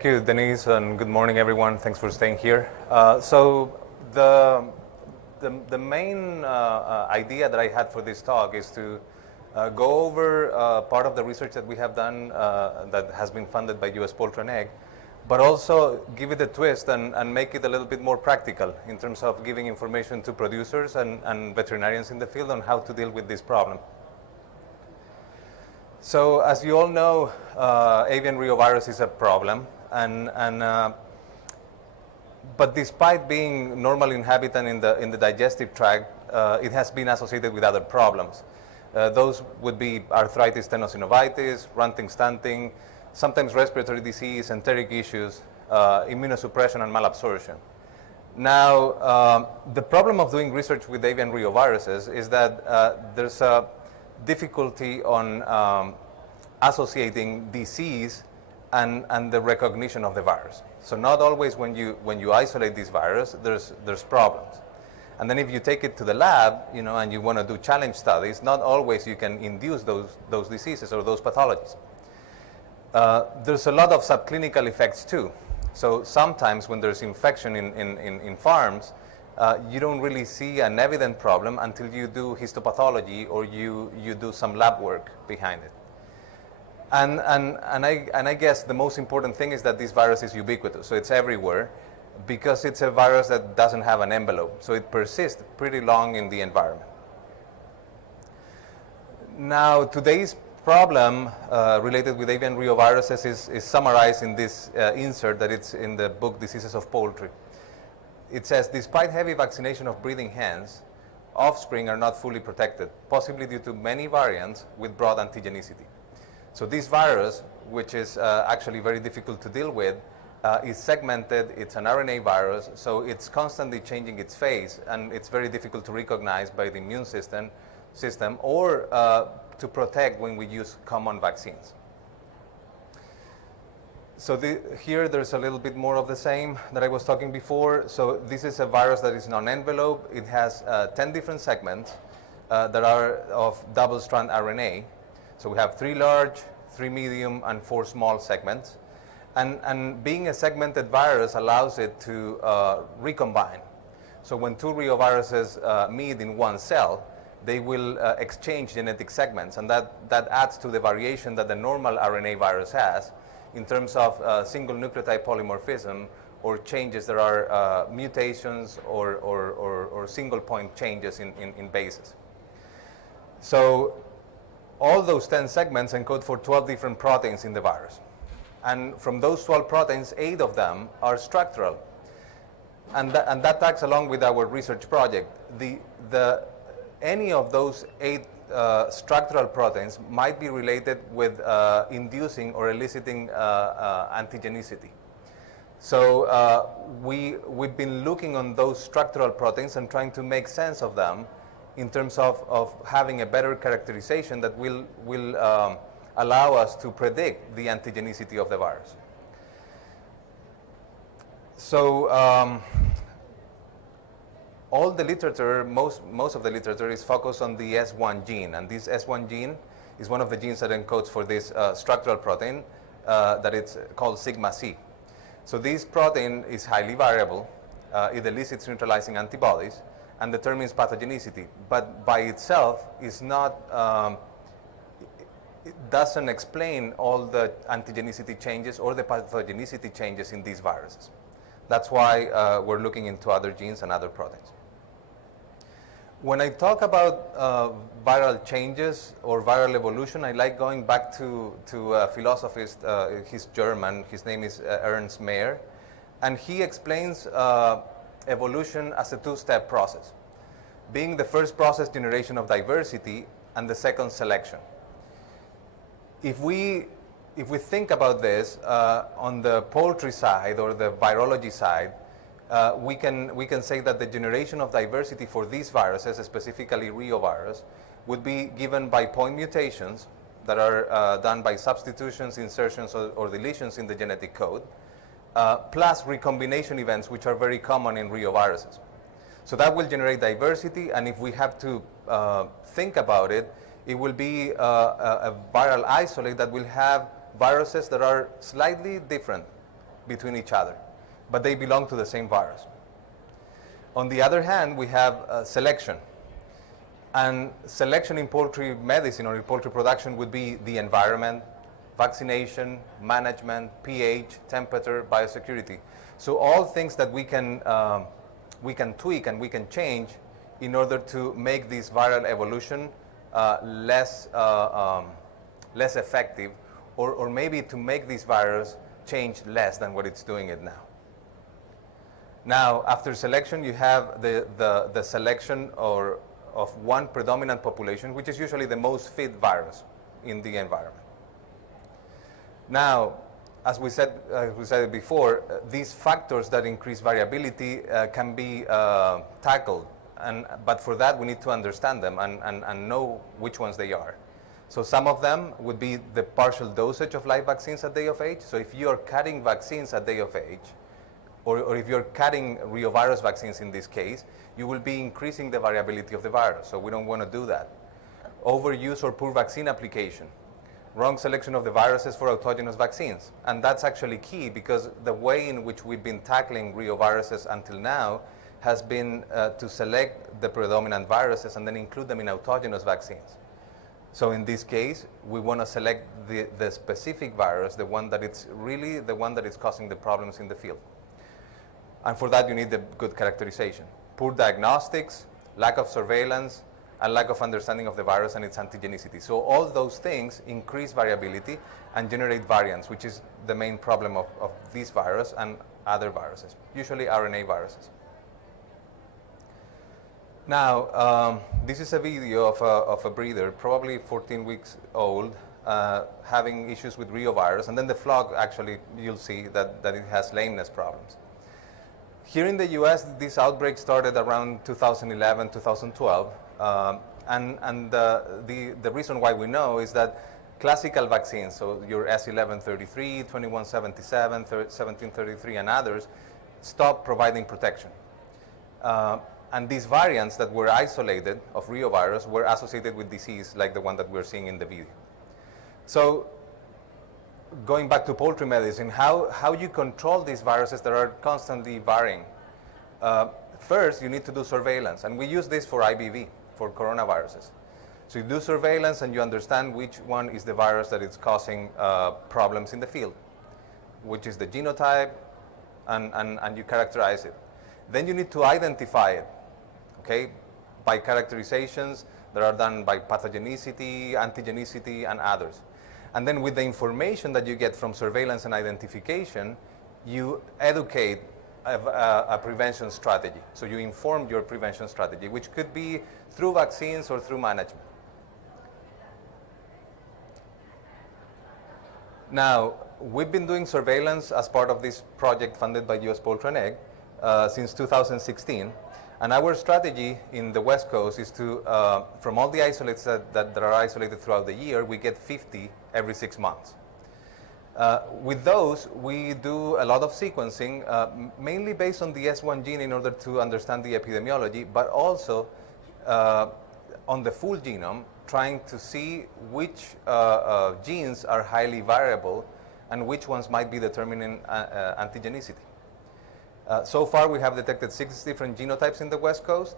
Thank you, Denise, and good morning, everyone. Thanks for staying here. So the main idea that I had for this talk is to go over part of the research that we have done that has been funded by USPOULTRY and Egg, but also give it a twist and make it a little bit more practical in terms of giving information to producers and veterinarians in the field on how to deal with this problem. So as you all know, avian reovirus is a problem. But despite being normal inhabitant in the digestive tract, it has been associated with other problems. Those would be arthritis, tenosynovitis, runting, stunting, sometimes respiratory disease, enteric issues, immunosuppression, and malabsorption. Now, the problem of doing research with avian reoviruses is that there's a difficulty on associating disease and the recognition of the virus. So not always when you isolate this virus, there's problems. And then if you take it to the lab, and you want to do challenge studies, not always you can induce those diseases or those pathologies. There's a lot of subclinical effects too. So sometimes when there's infection in farms, you don't really see an evident problem until you do histopathology or you do some lab work behind it. And I guess the most important thing is that this virus is ubiquitous, so it's everywhere, because it's a virus that doesn't have an envelope, so it persists pretty long in the environment. Now, today's problem related with avian reoviruses is summarized in this insert that it's in the book Diseases of Poultry. It says, despite heavy vaccination of breeding hens, offspring are not fully protected, possibly due to many variants with broad antigenicity. So this virus, which is actually very difficult to deal with, is segmented. It's an RNA virus, so it's constantly changing its phase, and it's very difficult to recognize by the immune system or to protect when we use common vaccines. So here there's a little bit more of the same that I was talking before. So this is a virus that is non-envelope. It has 10 different segments that are of double-strand RNA. So we have 3 large, 3 medium, and 4 small segments. And being a segmented virus allows it to recombine. So when 2 reoviruses meet in one cell, they will exchange genetic segments. And that adds to the variation that the normal RNA virus has in terms of single nucleotide polymorphism or changes that are mutations or single point changes in bases. So all those 10 segments encode for 12 different proteins in the virus. And from those 12 proteins, 8 of them are structural. And that tags along with our research project. Any of those 8 structural proteins might be related with inducing or eliciting antigenicity. So we've been looking on those structural proteins and trying to make sense of them in terms of having a better characterization that will allow us to predict the antigenicity of the virus. So all the literature, most of the literature is focused on the S1 gene, and this S1 gene is one of the genes that encodes for this structural protein that it's called sigma C. So this protein is highly variable. It elicits neutralizing antibodies and determines pathogenicity, but by itself is not, it doesn't explain all the antigenicity changes or the pathogenicity changes in these viruses. That's why we're looking into other genes and other proteins. When I talk about viral changes or viral evolution, I like going back to a philosophist, he's German, his name is Ernst Mayr, and he explains evolution as a 2-step process, being the first process generation of diversity and the second selection. If we think about this on the poultry side or the virology side, we can say that the generation of diversity for these viruses, specifically reovirus, would be given by point mutations that are done by substitutions, insertions, or deletions in the genetic code, plus recombination events, which are very common in reoviruses. So that will generate diversity, and if we have to think about it, it will be a viral isolate that will have viruses that are slightly different between each other, but they belong to the same virus. On the other hand, we have selection. And selection in poultry medicine or in poultry production would be the environment, vaccination, management, pH, temperature, biosecurity. So all things that we can tweak and we can change in order to make this viral evolution less effective, or maybe to make this virus change less than what it's doing it now. Now, after selection, you have the selection of one predominant population, which is usually the most fit virus in the environment. Now, as we said before, these factors that increase variability can be tackled, but for that we need to understand them and know which ones they are. So some of them would be the partial dosage of live vaccines at day of age. So if you are cutting vaccines at day of age, or if you're cutting reovirus vaccines in this case, you will be increasing the variability of the virus. So we don't want to do that. Overuse or poor vaccine application. Wrong selection of the viruses for autogenous vaccines. And that's actually key, because the way in which we've been tackling reoviruses until now has been to select the predominant viruses and then include them in autogenous vaccines. So in this case, we want to select the specific virus, the one that it's really the one that is causing the problems in the field. And for that, you need the good characterization. Poor diagnostics, lack of surveillance, and lack of understanding of the virus and its antigenicity. So all those things increase variability and generate variants, which is the main problem of this virus and other viruses, usually RNA viruses. Now, this is a video of a breeder, probably 14 weeks old, having issues with reovirus. And then the flock, actually, you'll see that it has lameness problems. Here in the US, this outbreak started around 2011, 2012. And the reason why we know is that classical vaccines, so your S1133, 2177, 1733, and others, stopped providing protection. And these variants that were isolated of reovirus were associated with disease like the one that we're seeing in the video. So going back to poultry medicine, how you control these viruses that are constantly varying. First, you need to do surveillance, and we use this for IBV, for coronaviruses. So you do surveillance and you understand which one is the virus that is causing problems in the field, which is the genotype, and you characterize it. Then you need to identify it, okay, by characterizations that are done by pathogenicity, antigenicity, and others. And then with the information that you get from surveillance and identification, you educate a prevention strategy. So you inform your prevention strategy, which could be through vaccines or through management. Now, we've been doing surveillance as part of this project funded by USPOULTRY and Egg since 2016. And our strategy in the West Coast is to, from all the isolates that are isolated throughout the year, we get 50 every 6 months. With those, we do a lot of sequencing, mainly based on the S1 gene in order to understand the epidemiology, but also on the full genome, trying to see which genes are highly variable and which ones might be determining antigenicity. So far, we have detected 6 different genotypes in the West Coast,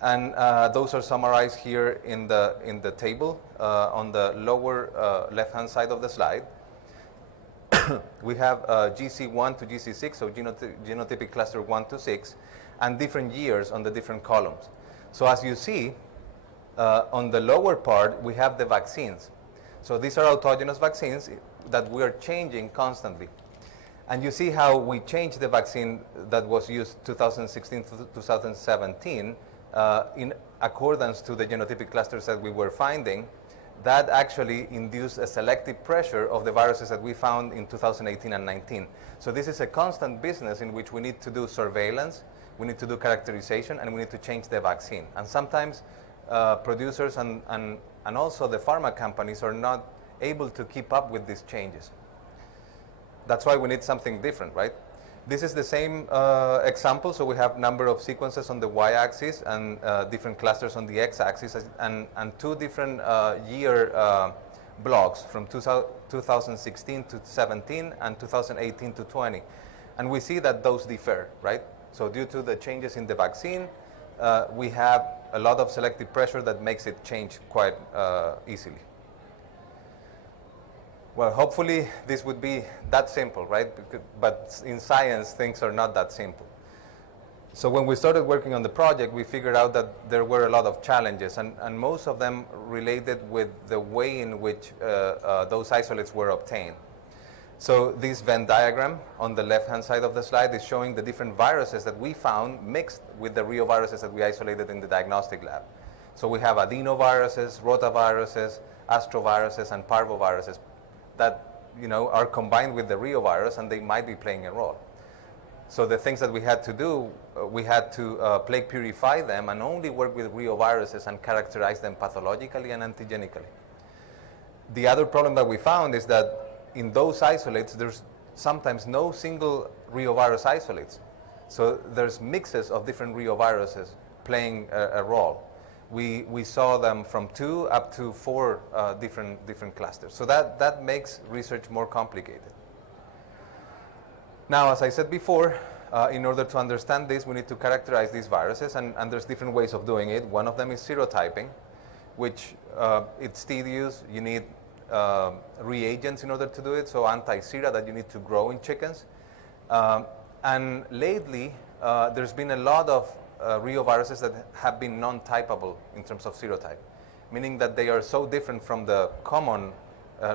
and those are summarized here in the table on the lower left-hand side of the slide. We have GC1 to GC6, so genotypic cluster 1 to 6, and different years on the different columns. So as you see, on the lower part, we have the vaccines. So these are autogenous vaccines that we are changing constantly. And you see how we changed the vaccine that was used 2016 to 2017 in accordance to the genotypic clusters that we were finding. That actually induced a selective pressure of the viruses that we found in 2018 and 19. So this is a constant business in which we need to do surveillance, we need to do characterization, and we need to change the vaccine. And sometimes producers and also the pharma companies are not able to keep up with these changes. That's why we need something different, right? This is the same example. So we have number of sequences on the y-axis and different clusters on the x-axis, and 2 different year blocks from 2016 to 17 and 2018 to 20. And we see that those differ, right? So due to the changes in the vaccine, we have a lot of selective pressure that makes it change quite easily. Well, hopefully this would be that simple, right? But in science, things are not that simple. So when we started working on the project, we figured out that there were a lot of challenges, and most of them related with the way in which those isolates were obtained. So this Venn diagram on the left-hand side of the slide is showing the different viruses that we found mixed with the reoviruses that we isolated in the diagnostic lab. So we have adenoviruses, rotaviruses, astroviruses, and parvoviruses that are combined with the reovirus, and they might be playing a role. So the things that we had to do, we had to plague purify them and only work with reoviruses and characterize them pathologically and antigenically. The other problem that we found is that in those isolates, there's sometimes no single reovirus isolates. So there's mixes of different reoviruses playing a role. We saw them from 2 up to 4 different clusters. So that makes research more complicated. Now, as I said before, in order to understand this, we need to characterize these viruses, and there's different ways of doing it. One of them is serotyping, which it's tedious. You need reagents in order to do it, so anti-sera that you need to grow in chickens. And lately, there's been a lot of reoviruses that have been non-typable in terms of serotype, meaning that they are so different from the common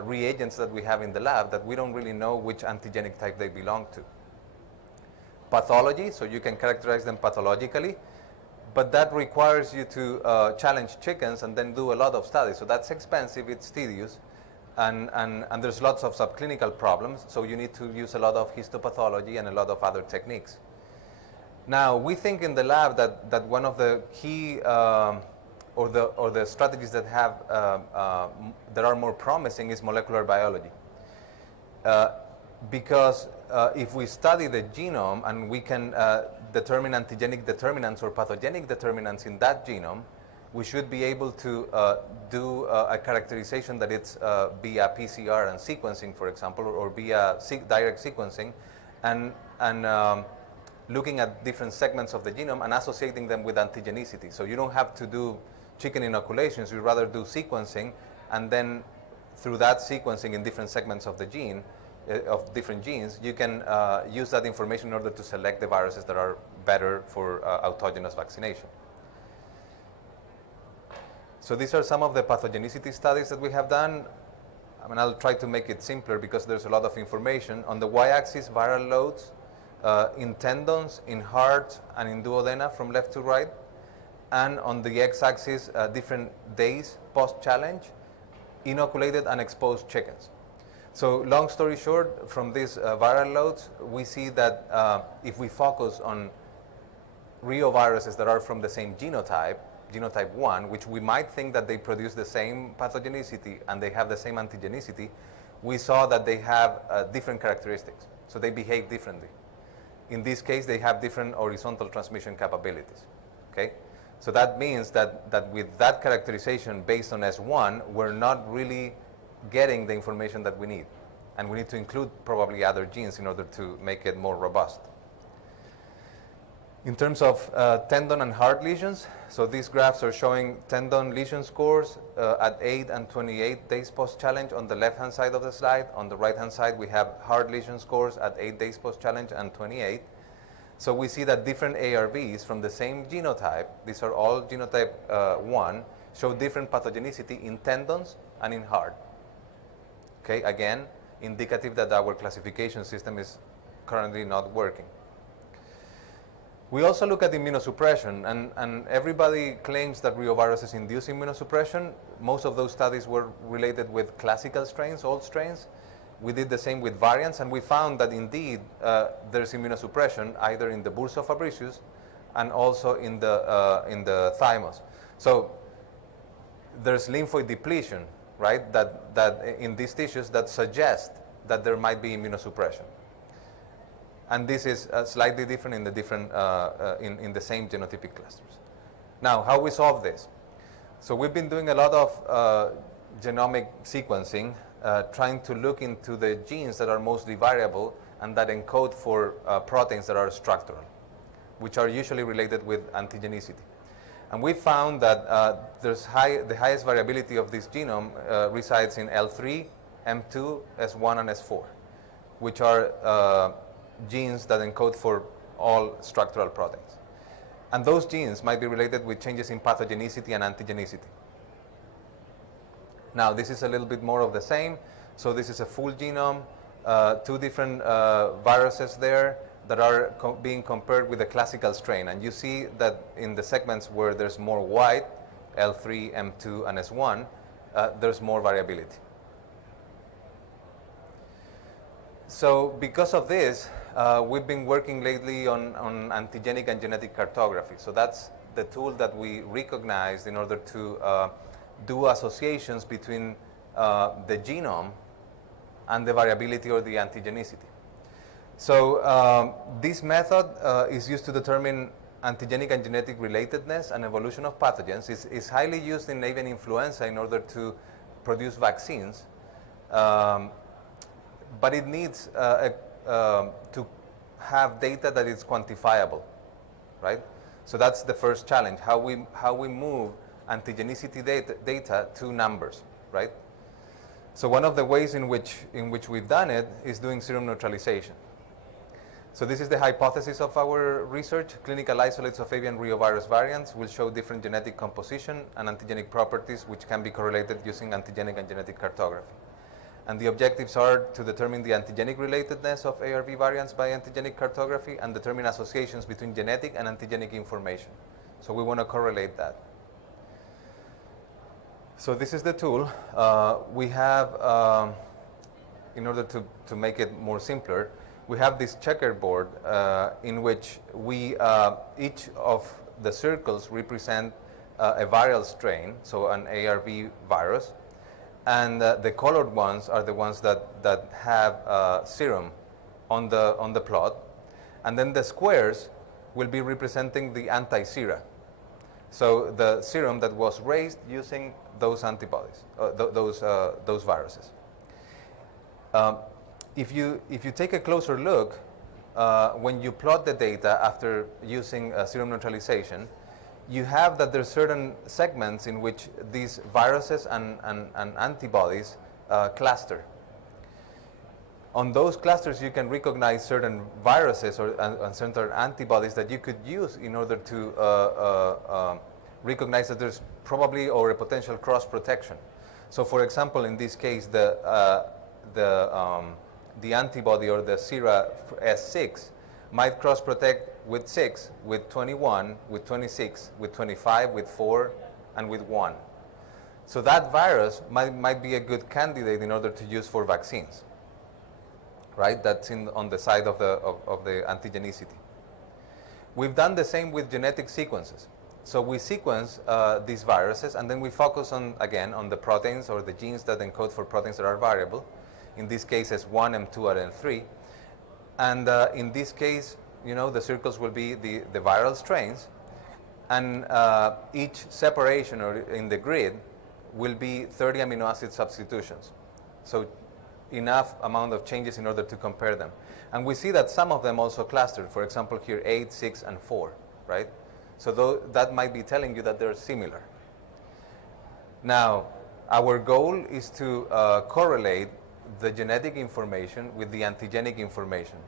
reagents that we have in the lab that we don't really know which antigenic type they belong to. Pathology, so you can characterize them pathologically, but that requires you to challenge chickens and then do a lot of studies. So that's expensive, it's tedious, and there's lots of subclinical problems, so you need to use a lot of histopathology and a lot of other techniques. Now, we think in the lab that one of the key or the strategies that have that are more promising is molecular biology, because if we study the genome and we can determine antigenic determinants or pathogenic determinants in that genome, we should be able to do a characterization that it's via PCR and sequencing, for example, or via direct sequencing, and looking at different segments of the genome and associating them with antigenicity. So you don't have to do chicken inoculations, you rather do sequencing, and then through that sequencing in different segments of the gene, of different genes, you can use that information in order to select the viruses that are better for autogenous vaccination. So these are some of the pathogenicity studies that we have done. I mean, I'll try to make it simpler because there's a lot of information. On the y-axis, viral loads in tendons, in heart, and in duodenum from left to right. And on the x-axis, different days post-challenge, inoculated and exposed chickens. So long story short, from these viral loads, we see that if we focus on reoviruses that are from the same genotype, genotype 1, which we might think that they produce the same pathogenicity and they have the same antigenicity, we saw that they have different characteristics. So they behave differently. In this case, they have different horizontal transmission capabilities. Okay? So that means that with that characterization based on S1, we're not really getting the information that we need. And we need to include probably other genes in order to make it more robust. In terms of tendon and heart lesions, so these graphs are showing tendon lesion scores at 8 and 28 days post-challenge on the left-hand side of the slide. On the right-hand side, we have heart lesion scores at 8 days post-challenge and 28. So we see that different ARVs from the same genotype, these are all genotype 1, show different pathogenicity in tendons and in heart. Okay, again, indicative that our classification system is currently not working. We also look at immunosuppression, and everybody claims that reoviruses induce immunosuppression. Most of those studies were related with classical strains, old strains. We did the same with variants, and we found that indeed there's immunosuppression either in the bursa fabricius and also in the thymus. So there's lymphoid depletion, right, that in these tissues that suggest that there might be immunosuppression. And this is slightly different in the different in the same genotypic clusters. Now, how we solve this? So we've been doing a lot of genomic sequencing, trying to look into the genes that are mostly variable and that encode for proteins that are structural, which are usually related with antigenicity. And we found that the highest variability of this genome resides in L3, M2, S1, and S4, which are genes that encode for all structural proteins. And those genes might be related with changes in pathogenicity and antigenicity. Now, this is a little bit more of the same. So this is a full genome, 2 different viruses there that are being compared with the classical strain. And you see that in the segments where there's more white, L3, M2, and S1, there's more variability. So because of this, we've been working lately on antigenic and genetic cartography. So that's the tool that we recognized in order to do associations between the genome and the variability or the antigenicity. So this method is used to determine antigenic and genetic relatedness and evolution of pathogens. It's highly used in avian influenza in order to produce vaccines. But it needs to have data that is quantifiable, right? So that's the first challenge, how we move antigenicity data to numbers, right? So one of the ways in which we've done it is doing serum neutralization. So this is the hypothesis of our research. Clinical isolates of avian reovirus variants will show different genetic composition and antigenic properties which can be correlated using antigenic and genetic cartography. And the objectives are to determine the antigenic relatedness of ARV variants by antigenic cartography and determine associations between genetic and antigenic information. So we want to correlate that. So this is the tool. We have, in order to make it more simpler, we have this checkerboard in which we, each of the circles represent a viral strain, so an ARV virus. And the colored ones are the ones that have serum on the plot. And then the squares will be representing the anti-sera. So the serum that was raised using those antibodies, those viruses. If you take a closer look, when you plot the data after using serum neutralization, you have that there's certain segments in which these viruses and antibodies cluster. On those clusters, you can recognize certain viruses and certain antibodies that you could use in order to recognize that there's probably or a potential cross protection. So, for example, in this case, the antibody or the sera S6 might cross protect with 6, with 21, with 26, with 25, with 4, and with 1. So that virus might be a good candidate in order to use for vaccines, right? That's on the side of the antigenicity. We've done the same with genetic sequences. So we sequence these viruses, and then we focus again on the proteins or the genes that encode for proteins that are variable. In this case, S1, M2, and M3. And in this case, the circles will be the viral strains, and each separation or in the grid will be 30 amino acid substitutions. So enough amount of changes in order to compare them. And we see that some of them also clustered. For example, here 8, 6, and 4, right? So that might be telling you that they're similar. Now, our goal is to correlate the genetic information with the antigenic information.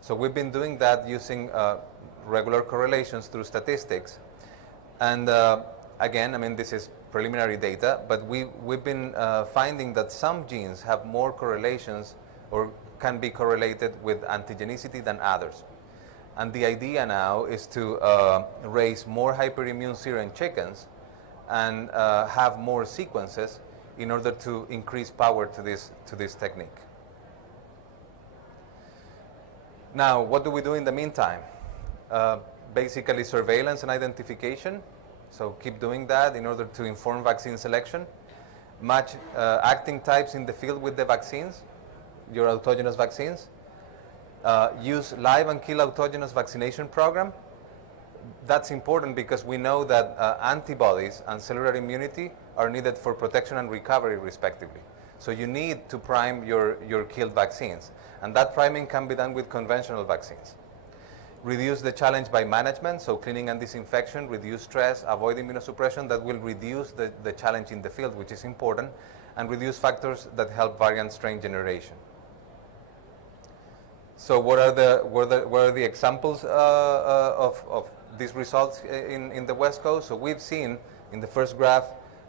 So we've been doing that using regular correlations through statistics. And again, I mean, this is preliminary data, but we've been finding that some genes have more correlations or can be correlated with antigenicity than others. And the idea now is to raise more hyperimmune sera in chickens and have more sequences in order to increase power to this technique. Now, what do we do in the meantime? Basically surveillance and identification. So keep doing that in order to inform vaccine selection. Match acting types in the field with the vaccines, your autogenous vaccines. Use live and kill autogenous vaccination program. That's important because we know that antibodies and cellular immunity are needed for protection and recovery respectively. So you need to prime your killed vaccines. And that priming can be done with conventional vaccines. Reduce the challenge by management, so cleaning and disinfection, reduce stress, avoid immunosuppression. That will reduce the challenge in the field, which is important, and reduce factors that help variant strain generation. So what are the examples of these results in the West Coast? So we've seen in the first graph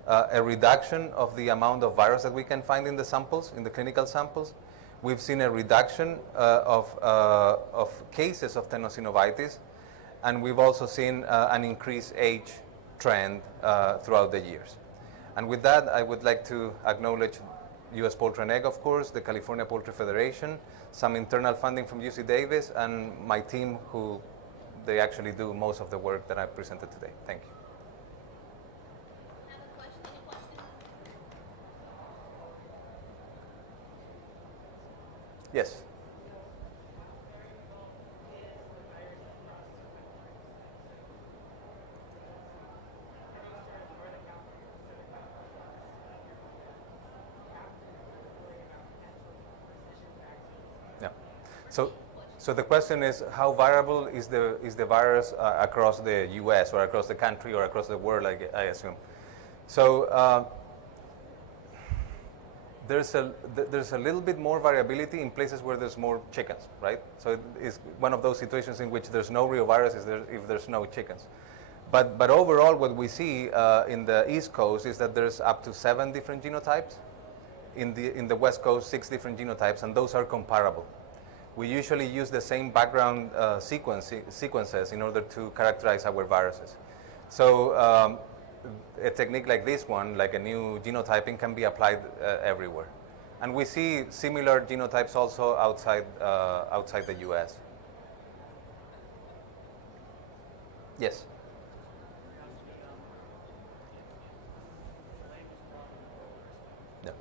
a reduction of the amount of virus that we can find in the samples, in the clinical samples. We've seen a reduction of cases of tenosynovitis, and we've also seen an increased age trend throughout the years. And with that, I would like to acknowledge US Poultry and Egg, of course, the California Poultry Federation, some internal funding from UC Davis, and my team, who they actually do most of the work that I presented today. Thank you. Yes. Yeah. So the question is, how variable is the virus across the U.S. or across the country or across the world? I assume. So. There's a little bit more variability in places where there's more chickens, right? So it is one of those situations in which there's no reovirus if there's no chickens. But overall, what we see in the East Coast is that there's up to 7 different genotypes. In the West Coast, 6 different genotypes, and those are comparable. We usually use the same background sequences in order to characterize our viruses. So a technique like this one, like a new genotyping, can be applied everywhere. And we see similar genotypes also outside the US. Yes? Yeah.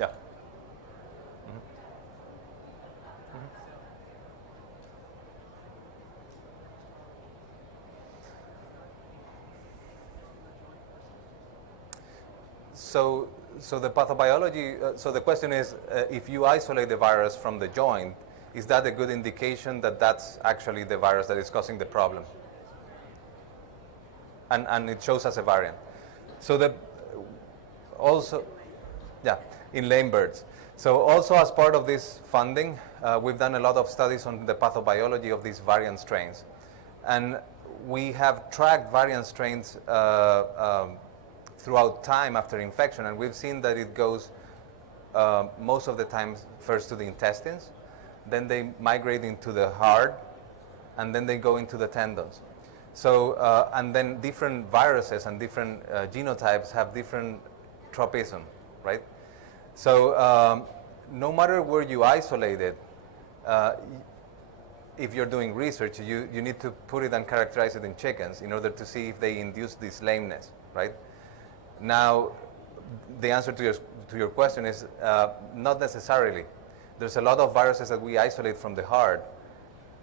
Yeah. So the pathobiology, so the question is, if you isolate the virus from the joint, is that a good indication that that's actually the virus that is causing the problem? And it shows as a variant. So yeah, in lame birds. So also as part of this funding, we've done a lot of studies on the pathobiology of these variant strains. And we have tracked variant strains throughout time after infection, and we've seen that it goes most of the time first to the intestines, then they migrate into the heart, and then they go into the tendons. So, and then different viruses and different genotypes have different tropism, right? So no matter where you isolate it, if you're doing research, you need to put it and characterize it in chickens in order to see if they induce this lameness, right? Now, the answer to your question is not necessarily. There's a lot of viruses that we isolate from the heart,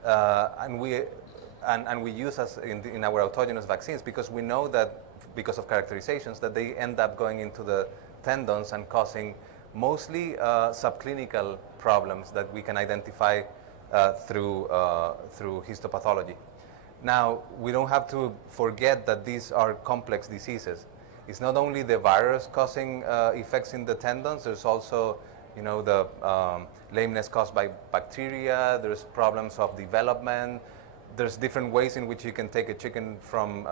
and we use as in our autogenous vaccines, because we know that, because of characterizations, that they end up going into the tendons and causing mostly subclinical problems that we can identify through histopathology. Now, we don't have to forget that these are complex diseases. It's not only the virus causing effects in the tendons. There's also, the lameness caused by bacteria. There's problems of development. There's different ways in which you can take a chicken from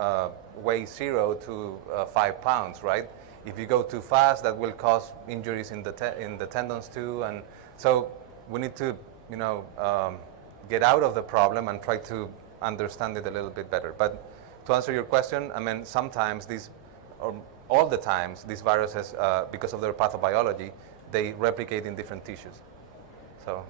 weight 0 to 5 pounds, right? If you go too fast, that will cause injuries in the tendons too. And so we need to, get out of the problem and try to understand it a little bit better. But to answer your question, I mean, sometimes or all the times, these viruses, because of their pathobiology, they replicate in different tissues. So.